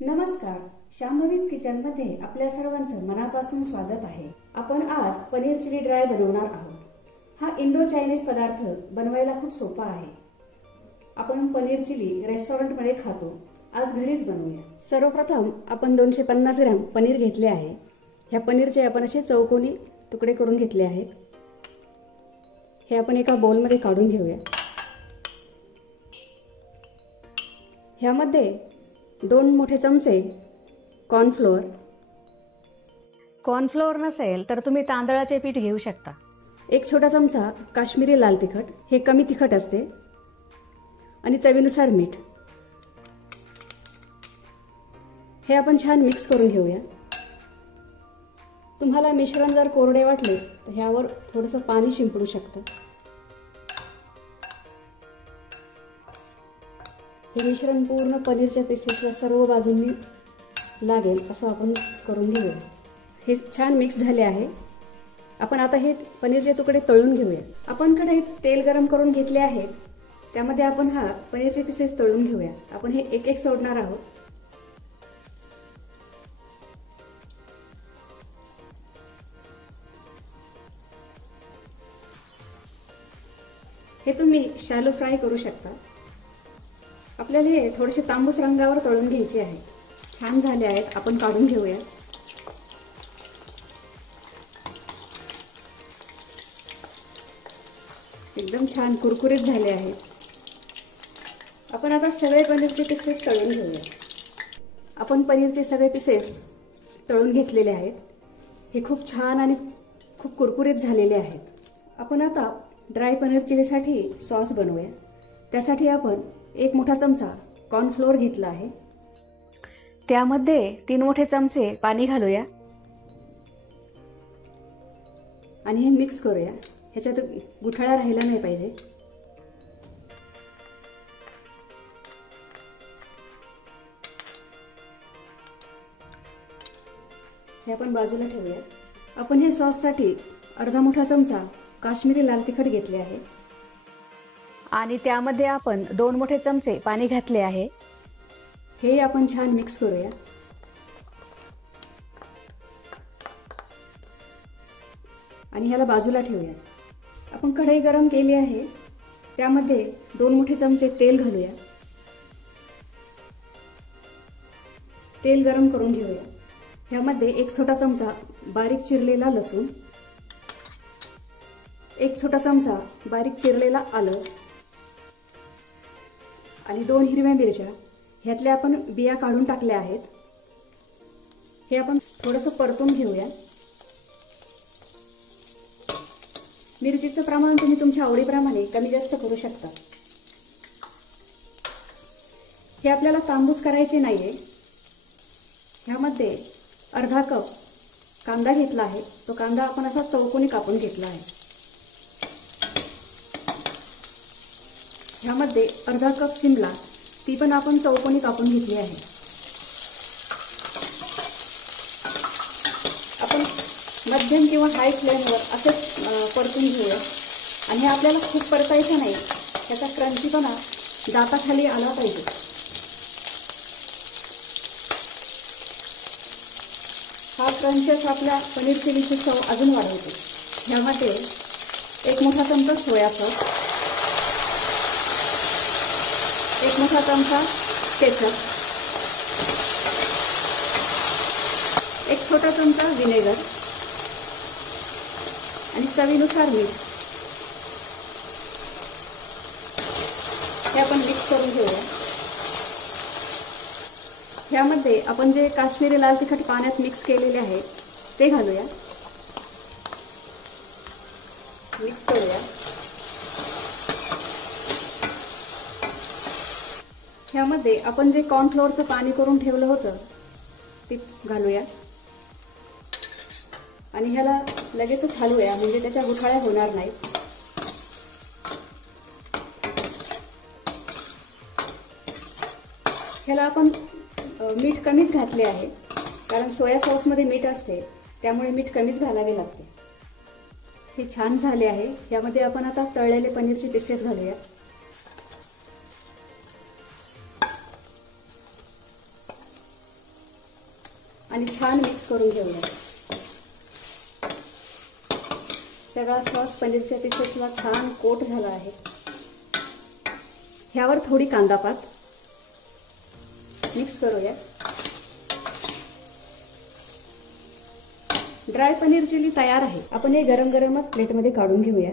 नमस्कार, शांभवीज किचनमध्ये आपल्या सर्वांचं मनापासून स्वागत आहे। आपण आज पनीर चिली ड्राय बनवणार आहोत। हा इंडो चायनीज पदार्थ बनवायला खूप सोपा आहे। आपण पनीर चिली रेस्टॉरंटमध्ये खातो, आज घरीच बनवूया। सर्वप्रथम आपण 250 ग्रॅम पनीर घेतले आहे। ह्या पनीरचे आपण असे चौकोनी तुकडे करून घेतले आहेत। हे आपण एका बाउलमध्ये काढून घेऊया। ह्यामध्ये 2 मोठे चमचे कॉर्नफ्लोअर नसेल तर तुम्ही तांदळाचे पीठ घेऊ शकता। 1 छोटा चमचा काश्मीरी लाल तिखट, हे कमी तिखट असते, आणि चवीनुसार मीठ। हे आपण छान मिक्स करून घेऊया। तुम्हाला मिश्रण जर कोरडे वाटले तर ह्यावर थोडंसं पाणी शिंपडू शकता। हे मिश्रण पूर्ण पनीरच्या पीसेसला सर्व बाजूंनी लागेल असं आपण करून घेऊया। हे छान मिक्स झाले आहे। आपण आता हे पनीरचे तुकडे तळून घेऊया। आपण कढईत तेल गरम करून घेतले आहे, त्यामध्ये आपण हा पनीरचे पीसेस तळून घेऊया। आपण हे एक एक सोडणार आहोत। हे तुम्ही शॅलो फ्राय करू शकता। आपल्याला हे थोडेसे तांबूस रंगावर तळून घ्यायचे आहे। छान झाले आहेत, आपण काढून घेऊया। एकदम छान कुरकुरीत झाले आहेत। आपण आता सगळे पनीरचे पीसेस तळून घेऊया। आपण पनीरचे सगळे पीसेस तळून घेतलेले आहेत। हे खूप छान आणि खूप कुरकुरीत झालेले आहेत। आपण आता ड्राय पनीर चिलीसाठी सॉस बनवूया। त्यासाठी आपण 1 मोठा चमचा कॉर्नफ्लोअर घेतला आहे। त्यामध्ये 3 मोठे चमचे पाणी घालूया आणि हे मिक्स करूया। ह्याच्यात गुठळ्या राहिला नाही पाहिजे। हे आपण बाजूला ठेवूया। आपण हे सॉससाठी अर्धा मोठा चमचा काश्मीरी लाल तिखट घेतले आहे आणि त्यामध्ये आपण 2 मोठे चमचे पाणी घातले आहे। हे आपण छान मिक्स करूया। आणि ह्याला बाजूला ठेवूया। आपण कढई गरम केली आहे, त्यामध्ये 2 मोठे चमचे तेल घालूया। तेल गरम करून घेऊया। ह्यामध्ये 1 छोटा चमचा बारीक चिरलेला लसूण, 1 छोटा चमचा बारीक चिरलेला आलं आणि 2 हिरव्या मिरच्या, ह्यातल्या आपण बिया काढून टाकल्या आहेत। हे आपण थोडंसं परतून घेऊया। मिरचीचं प्रमाण तुम्ही तुमच्या आवडीप्रमाणे कमी जास्त करू शकता। हे आपल्याला तांबूस करायचे नाहीये। ह्यामध्ये अर्धा कप कांदा घेतला आहे। तो कांदा आपण असा चौकोनी कापून घेतला आहे। ह्यामध्ये अर्धा कप शिमला, ती पण आपण चौकोनी कापून घेतली आहे। आपण मध्यम किंवा हाय फ्लेमवर असंच परतून घेऊया। आणि हे आपल्याला खूप परतायचं नाही, त्याचा क्रंचीपणा दाताखाली आला पाहिजे। हा क्रंचच आपल्या पनीर चिलीची चव अजून वाढवते। ह्यामध्ये 1 मोठा चमचा सोया सॉस, 1 मोठा चमचा केचप, 1 छोटा चमचा विनेगर आणि चवीनुसार मीठ, हे आपण मिक्स करून घेऊया। ह्यामध्ये आपण जे काश्मीरी लाल तिखट पाण्यात मिक्स केलेले आहे ते घालूया। मिक्स करूया। ह्यामध्ये आपण जे कॉर्नफ्लोअरचं पाणी करून ठेवलं होतं ते घालूया आणि ह्याला लगेचच हलवूया, म्हणजे त्याच्या गुठळ्या होणार नाहीत। ह्याला आपण मीठ कमीच घातले आहे, कारण सोया सॉसमध्ये मीठ असते, त्यामुळे मीठ कमीच घालावे लागते। हे छान झाले आहे। यामध्ये आपण आता तळलेले पनीरचे पीसेस घालूया। आणि छान मिक्स करून घेऊया. सगळा सॉस पनीरच्या पीसेसला छान कोट झाला आहे. ह्यावर थोडी कांदा पात मिक्स करूया. ड्राय पनीर चिली तयार आहे. आपण हे गरम गरमच प्लेटमध्ये काढून घेऊया.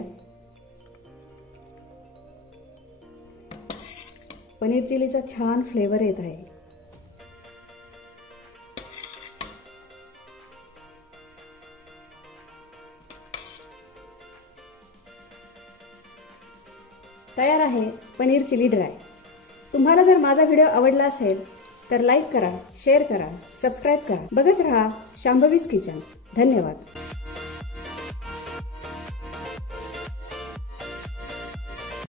पनीर चिलीचा छान फ्लेवर येत आहे. तयार आहे पनीर चिली ड्राय. तुम्हाला जर माझा व्हिडिओ आवडला असेल तर लाईक करा, शेअर करा, सबस्क्राईब करा. बघत रहा शांभवीज किचन. धन्यवाद.